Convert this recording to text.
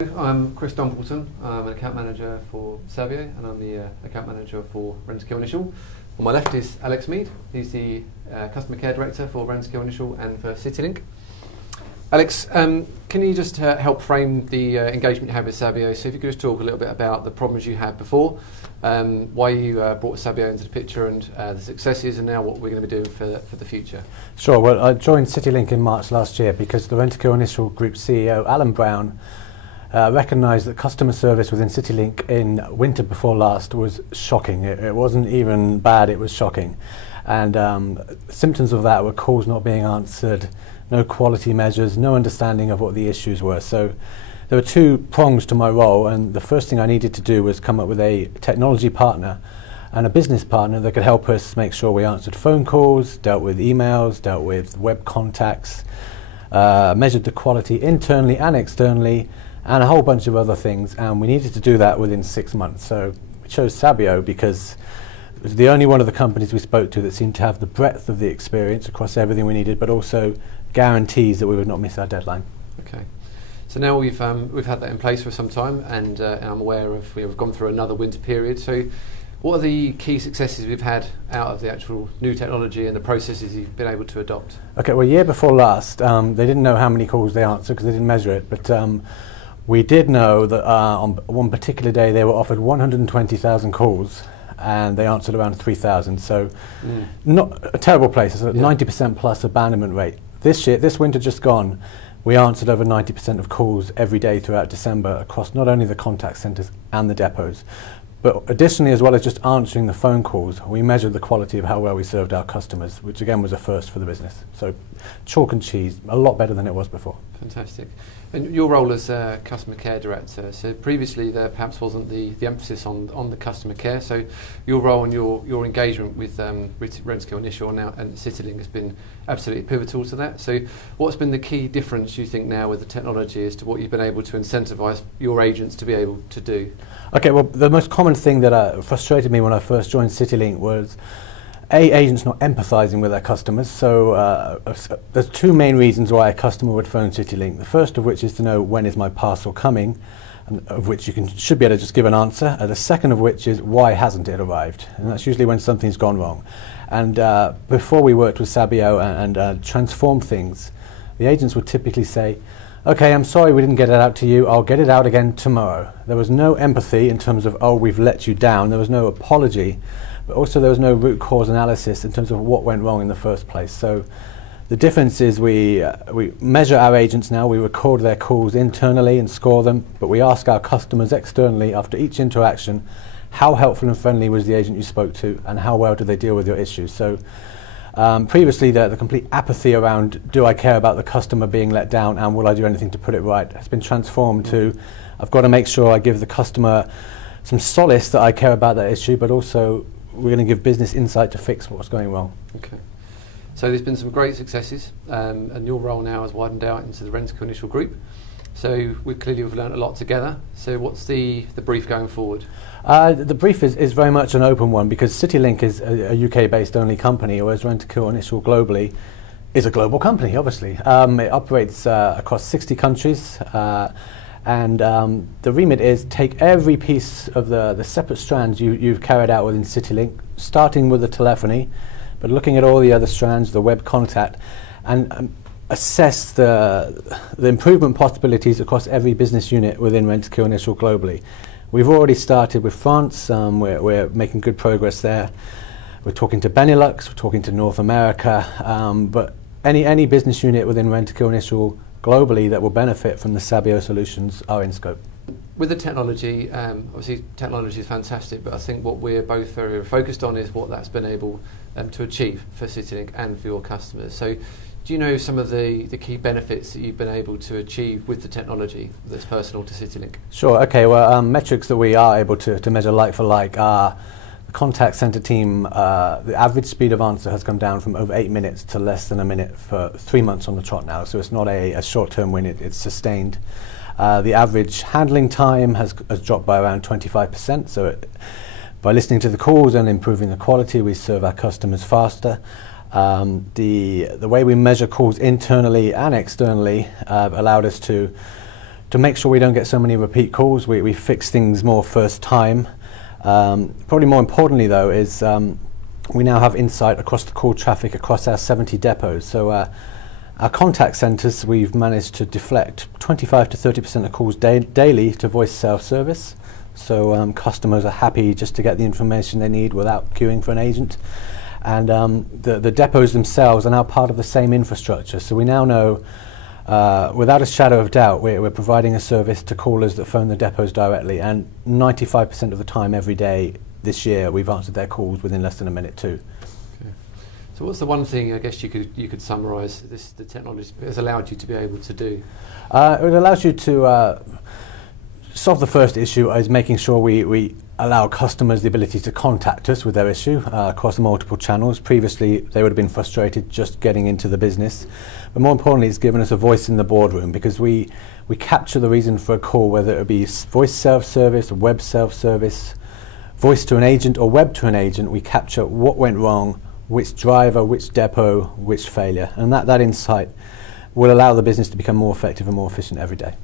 I'm Chris Dumpleton. I'm an account manager for Sabio, and I'm the account manager for Rentokil Initial. On my left is Alex Mead. He's the customer care director for Rentokil Initial and for CityLink. Alex, can you just help frame the engagement you have with Sabio? So if you could just talk a little bit about the problems you had before, why you brought Sabio into the picture, and the successes, and now what we're going to be doing for the future. Sure. Well, I joined CityLink in March last year because the Rentokil Initial Group CEO, Alan Brown, recognised that customer service within CityLink in winter before last was shocking. It wasn't even bad, it was shocking. And symptoms of that were calls not being answered, no quality measures, no understanding of what the issues were. So there were two prongs to my role, and the first thing I needed to do was come up with a technology partner and a business partner that could help us make sure we answered phone calls, dealt with emails, dealt with web contacts, measured the quality internally and externally, and a whole bunch of other things, and we needed to do that within 6 months. So we chose Sabio because it was the only one of the companies we spoke to that seemed to have the breadth of the experience across everything we needed, but also guarantees that we would not miss our deadline. Okay. So now we've had that in place for some time, and I'm aware of we've gone through another winter period. So what are the key successes we've had out of the actual new technology and the processes you've been able to adopt? Okay, well, year before last, they didn't know how many calls they answered because they didn't measure it, but we did know that on one particular day they were offered 120,000 calls and they answered around 3,000. So not a terrible place. It's a 90% plus abandonment rate. This winter just gone, we answered over 90% of calls every day throughout December across not only the contact centres and the depots, but additionally, as well as just answering the phone calls, we measured the quality of how well we served our customers, which again was a first for the business. So chalk and cheese, a lot better than it was before. Fantastic. And your role as customer care director, so previously there perhaps wasn't the emphasis on the customer care, so your role and your engagement with Rentokil Initial now and CityLink has been absolutely pivotal to that. So what's been the key difference you think now with the technology as to what you've been able to incentivise your agents to be able to do? Okay, well, the most common thing that frustrated me when I first joined CityLink was agents not empathising with their customers. So there's two main reasons why a customer would phone CityLink. The first of which is to know when is my parcel coming, and of which you should be able to just give an answer. The second of which is why hasn't it arrived, and that's usually when something's gone wrong. And before we worked with Sabio and transformed things, the agents would typically say, "Okay, I'm sorry we didn't get it out to you, I'll get it out again tomorrow." There was no empathy in terms of, oh, we've let you down. There was no apology. But also there was no root cause analysis in terms of what went wrong in the first place. So the difference is we measure our agents now, we record their calls internally and score them, but we ask our customers externally after each interaction, how helpful and friendly was the agent you spoke to, and how well did they deal with your issues. So previously the complete apathy around, do I care about the customer being let down and will I do anything to put it right, has been transformed to, I've got to make sure I give the customer some solace that I care about that issue, but also we're going to give business insight to fix what's going wrong. Okay. So there's been some great successes, and your role now has widened out into the Rentokil Initial Group. So we've learned a lot together. So what's the brief going forward? The brief is very much an open one because CityLink is a UK-based only company, whereas Rentokil Initial globally is a global company, obviously. It operates across 60 countries. And the remit is take every piece of the separate strands you've carried out within CityLink, starting with the telephony, but looking at all the other strands, the web contact, and assess the improvement possibilities across every business unit within Rentokil Initial globally. We've already started with France. We're making good progress there. We're talking to Benelux, we're talking to North America, but any business unit within Rentokil Initial globally that will benefit from the Sabio solutions are in scope. With the technology, obviously technology is fantastic, but I think what we're both very focused on is what that's been able to achieve for CityLink and for your customers. So do you know some of the key benefits that you've been able to achieve with the technology that's personal to CityLink? Sure, okay, well metrics that we are able to measure like for like are the contact centre team, the average speed of answer has come down from over 8 minutes to less than a minute for 3 months on the trot now. So it's not a short-term win, it's sustained. The average handling time has dropped by around 25%. So by listening to the calls and improving the quality, we serve our customers faster. The way we measure calls internally and externally allowed us to To make sure we don't get so many repeat calls, we fix things more first time. Probably more importantly though is we now have insight across the call traffic across our 70 depots. So our contact centres, we've managed to deflect 25 to 30% of calls daily to voice self-service. So customers are happy just to get the information they need without queuing for an agent. And the depots themselves are now part of the same infrastructure. So we now know, without a shadow of doubt, we're providing a service to callers that phone the depots directly. And 95% of the time every day this year, we've answered their calls within less than a minute too. Okay. So what's the one thing, I guess, you could summarise the technology has allowed you to be able to do? It allows you to solve the first issue, is making sure we allow customers the ability to contact us with their issue across multiple channels. Previously, they would have been frustrated just getting into the business. But more importantly, it's given us a voice in the boardroom, because we capture the reason for a call, whether it be voice self-service, web self-service, voice to an agent or web to an agent. We capture what went wrong, which driver, which depot, which failure. And that insight will allow the business to become more effective and more efficient every day.